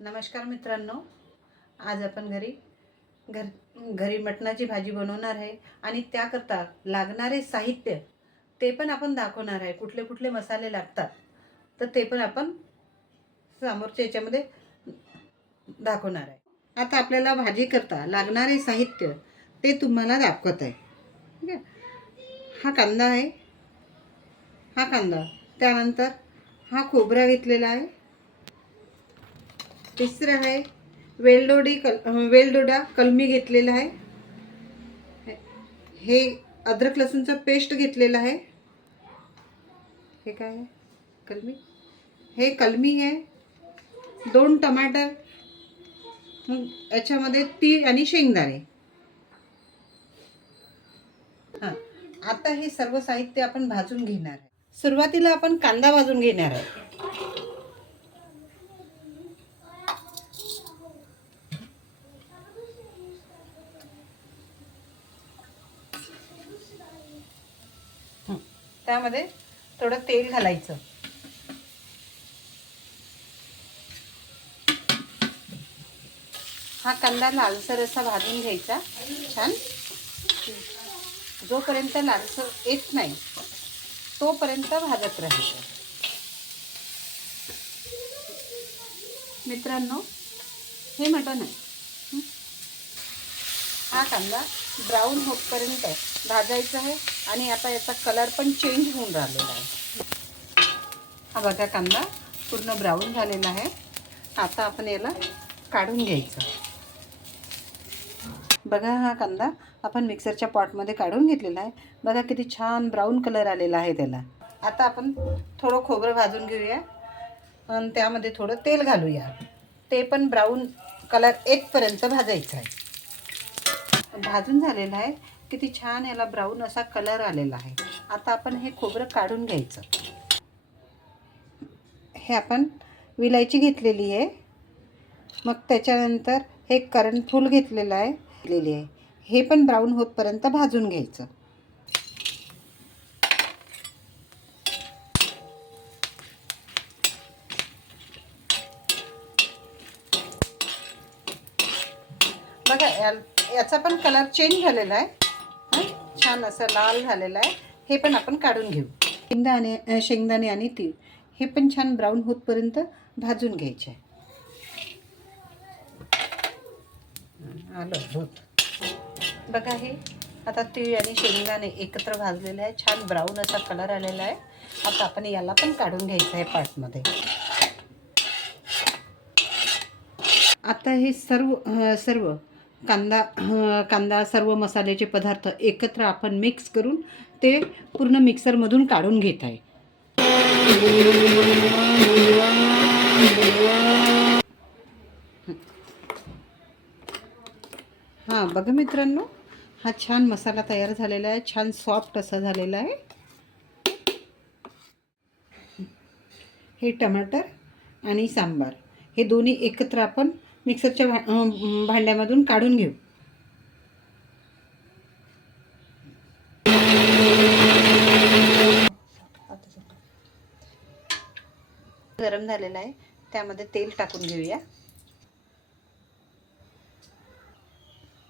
नमस्कार मित्रांनो, आज आपण घरी मटणाची भाजी बनवणार आहे आणि त्याकरता लागणारे साहित्य ते पण आपण दाखवणार आहे. कुठले कुठले मसाले लागतात तर ते पण आपण समोरच्या याच्यामध्ये दाखवणार आहे. आता आपल्याला भाजी करता लागणारे साहित्य ते तुम्हाला दाखवत आहे. ठीक आहे. हा कांदा आहे, हा कांदा, त्यानंतर हा खोबरा घेतलेला आहे, तिसरं आहे वेलदोडा कलमी घेतलेला आहे, हे अद्रक लसूणचं पेस्ट घेतलेलं आहे, हे काय आहे कलमी, हे कलमी आहे, 2 टमाटर, याच्यामध्ये तीळ आणि शेंगदाणे. हां, आता हे सर्व साहित्य आपण भाजून घेणार आहे. सुरुवातीला आपण कांदा भाजून घेणार आहे. त्यामध्ये थोडं तेल घालायचं. हा कांदा लालसर असा भाजून घ्यायचा छान. जोपर्यंत लालसर येत नाही तोपर्यंत भाजत राहायचं. मित्रांनो, हे मटण आहे. हा कांदा ब्राऊन होतपर्यंत भाजायचा आहे आणि आता याचा कलर पण चेंज होऊन राहिलेला आहे. हा बघा, कांदा पूर्ण ब्राऊन झालेला आहे. आता आपण याला काढून घ्यायचं. बघा, हा कांदा आपण मिक्सरच्या पॉटमध्ये काढून घेतलेला आहे. बघा किती छान ब्राऊन कलर आलेला आहे त्याला. आता आपण थोडं खोबरं भाजून घेऊया आणि त्यामध्ये थोडं तेल घालूया. ते पण ब्राऊन कलर येतपर्यंत भाजायचं आहे. भाजून झालेला आहे. किती छान याला ब्राऊन असा कलर आलेला आहे. आता आपण हे खोबरं काढून घ्यायचं. हे आपण विलायची घेतलेली आहे, मग त्याच्यानंतर हे करणफूल घेतलेलं आहे, हे पण ब्राऊन होतपर्यंत भाजून घ्यायचं. बघा, याचा पण कलर चेंज झालेला आहे. छान असं लाल झालेला आहे. हे पण आपण काढून घेऊ. शेंगदाणे आणि तीळ हे पण छान ब्राऊन होतपर्यंत भाजून घ्यायचे. आलं होत. बघा, हे आता तीळ आणि शेंगदाणे एकत्र भाजलेले आहे. छान ब्राऊन असा कलर आलेला आहे. आता आपण याला पण काढून घ्यायचं आहे पाटमध्ये. आता हे सर्व कांदा सर्व मसाल्याचे पदार्थ एकत्र आपण मिक्स करून ते पूर्ण मिक्सरमधून काढून घेत आहे. हां, बघा मित्रांनो, हा छान मसाला तयार झालेला आहे. छान सॉफ्ट असा झालेला आहे. हे टमाटर आणि सांबार हे दोन्ही एकत्र आपण मिक्सरच्या भांड्यामधून काढून घेऊ. गरम झालेला आहे, त्यामध्ये तेल टाकून घेऊया.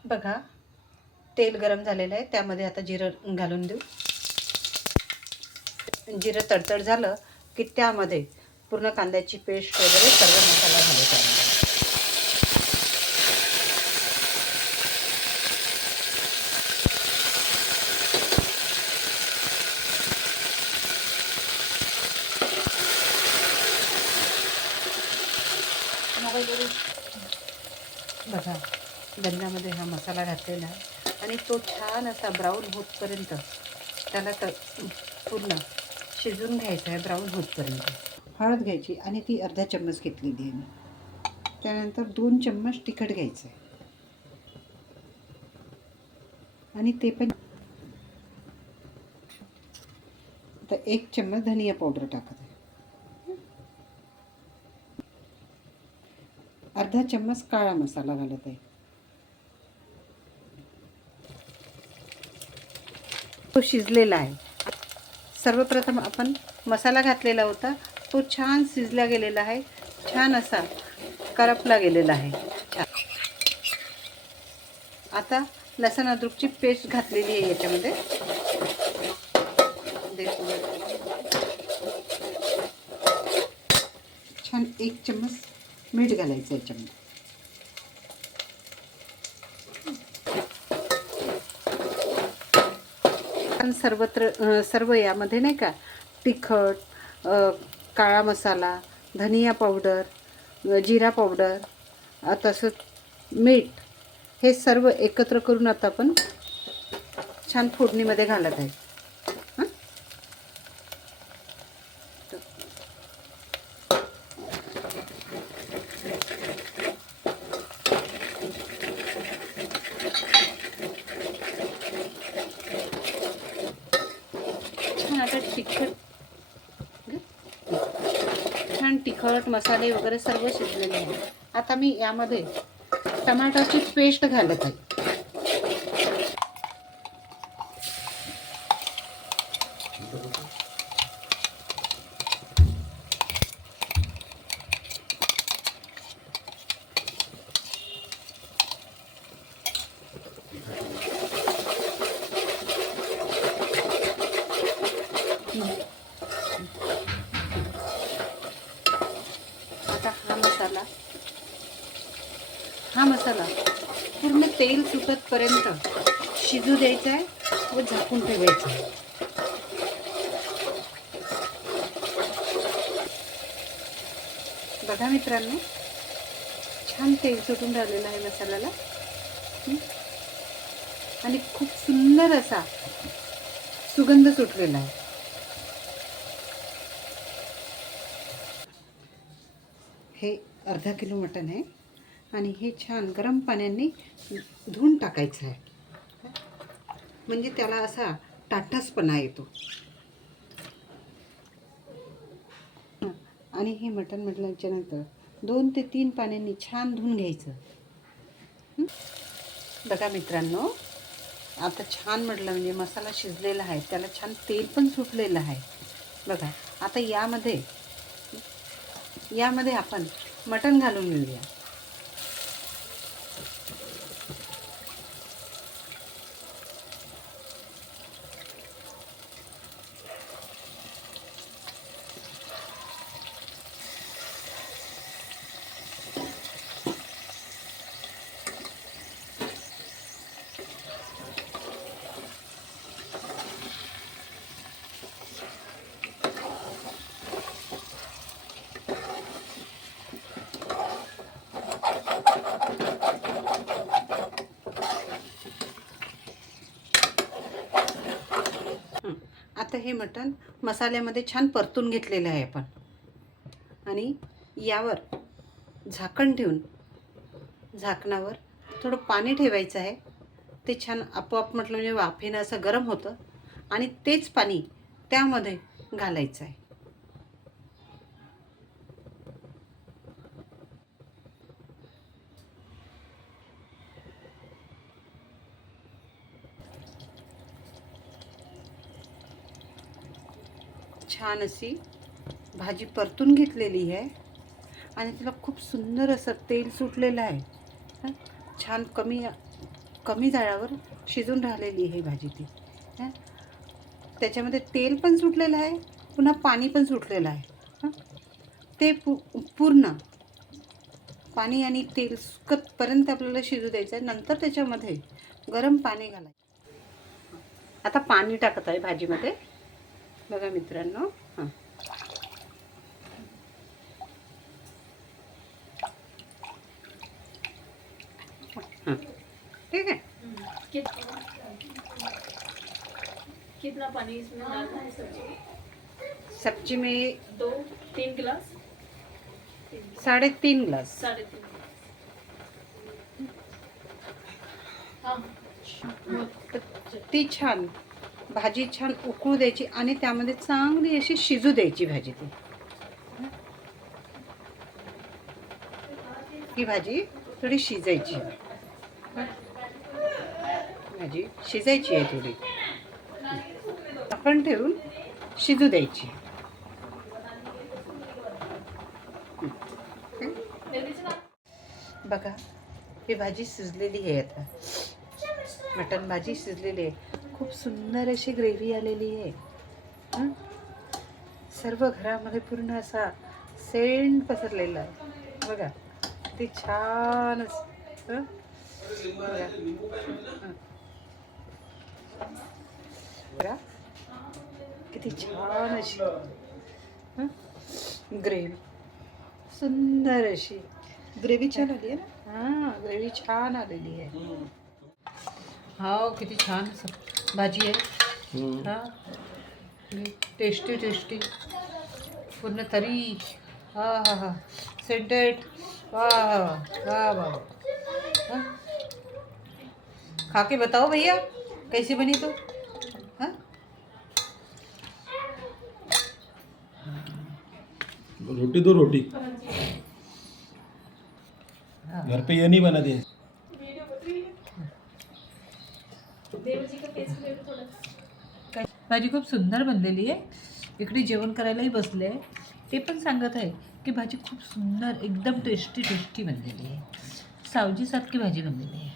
बघा, तेल गरम झालेलं आहे, त्यामध्ये आता जिरं घालून देऊ. जिरं तडतड झालं की त्यामध्ये पूर्ण कांद्याची पेस्ट वगैरे सर्व मसाला घालायचा. बघा, गंजामध्ये हा मसाला घातलेला आहे आणि तो छान असा ब्राऊन होतपर्यंत त्याला पूर्ण शिजून घ्यायचा आहे. ब्राऊन होतपर्यंत हळद घ्यायची आणि ती अर्धा चम्मच घेतलेली आहे मी. त्यानंतर 2 चम्मच तिखट घ्यायचं आहे आणि ते पण आता 1 चम्मच धनिया पावडर टाकत आहे. अर्धा चम्मच काळा मसाला घालत आहे. तो शिजलेला आहे. सर्वप्रथम आपण मसाला घातलेला होता, तो छान शिजला गेलेला आहे. छान असा करपला गेलेला आहे. छान. आता लसण अद्रकची पेस्ट घातलेली आहे याच्यामध्ये. छान 1 चम्मच मीठ घालायचं याच्यामध्ये. सर्व यामध्ये नाही का तिखट, काळा मसाला, धनिया पावडर, जिरा पावडर, तसंच मीठ हे सर्व एकत्र करून आता आपण छान फोडणीमध्ये घालत आहे. छान आता तिखट मसाले वगैरे सर्व शिजलेले आहे. आता मी यामध्ये टमाटरची पेस्ट घालत आहे. आता हा मसाला पूर्ण तेल सुटतपर्यंत शिजू द्यायचा आहे व झाकून ठेवायचं आहे. बघा मित्रांनो, छान तेल सुटून राहिलेलं आहे मसाल्याला आणि खूप सुंदर असा सुगंध सुटलेला आहे. हे अर्धा किलो मटण आहे आणि हे छान गरम पाण्याने धुवून टाकायचं आहे, म्हणजे त्याला असा ताठसपणा येतो. आणि हे मटण म्हटल्याच्या नंतर 2 ते 3 पाण्याने छान धुवून घ्यायचं. बघा मित्रांनो, आता छान म्हटलं म्हणजे मसाला शिजलेला आहे, त्याला छान तेल पण सुटलेलं आहे. बघा आता यामध्ये आपण मटण घालून घेऊया. आता हे मटण मसाल्यामध्ये छान परतून घेतलेलं आहे आपण आणि यावर झाकण ठेवून झाकणावर थोडं पाणी ठेवायचं आहे. ते छान आपोआप म्हटलं म्हणजे वाफेनं असं गरम होतं आणि तेच पाणी त्यामध्ये घालायचं आहे. छान अशी भाजी परतून घेतलेली आहे आणि तिला खूप सुंदर असं तेल सुटलेलं आहे. छान कमी जाळावर शिजून राहिलेली आहे भाजी ती. त्याच्यामध्ये तेल पण सुटलेलं आहे, पुन्हा पाणी पण सुटलेलं आहे. ते पूर्ण पाणी आणि तेल सुकतपर्यंत आपल्याला शिजू द्यायचं आहे. नंतर त्याच्यामध्ये गरम पाणी घालायचं. आता पाणी टाकत आहे भाजीमध्ये. बघा मित्रांनो, ठीक है. कितना पानी इसमें डालना है सब्जी में 2-3 गिलास, 3.5 गिलास. 3.5. हाँ. ती छान भाजी छान उकळू द्यायची आणि त्यामध्ये चांगली अशी शिजू द्यायची भाजी. ही भाजी थोडी शिजायची. भाजी शिजायची आहे थोडी. आपण ठेवून शिजू द्यायची. बघा, ही भाजी शिजलेली आहे आता. मटण भाजी शिजलेली आहे. खूप सुंदर अशी ग्रेव्ही आलेली आहे. हं? सर्व घरामध्ये पूर्ण असा सेंट पसरलेला आहे. बघा ते छानच. हं? बघा. हं. बघा किती छान अशी ग्रेव्ही, सुंदर अशी ग्रेव्ही छान आली आहे ना. हां, ग्रेव्ही छान आलेली आहे. हा, किती छान असं भाजी आहे. हां, टेस्टी टेस्टी, पूर्ण तरी. हा हा हा, सेंटेड. वाह वाह वाह. हाँ? खा के बताओ भैया कैसी बनी तो. हाँ, रोटी दो रोटी. हाँ. घर पे ये नहीं बना दिया. देव जी का फेस ले लो थोड़ा. भाजी खूप सुंदर बनलेली आहे. इकडे जेवण करायलाही बसले आहे. ते पण सांगत आहे की भाजी खूप सुंदर, एकदम टेस्टी टेस्टी बनलेली आहे. सावजीसारखी भाजी बनलेली आहे.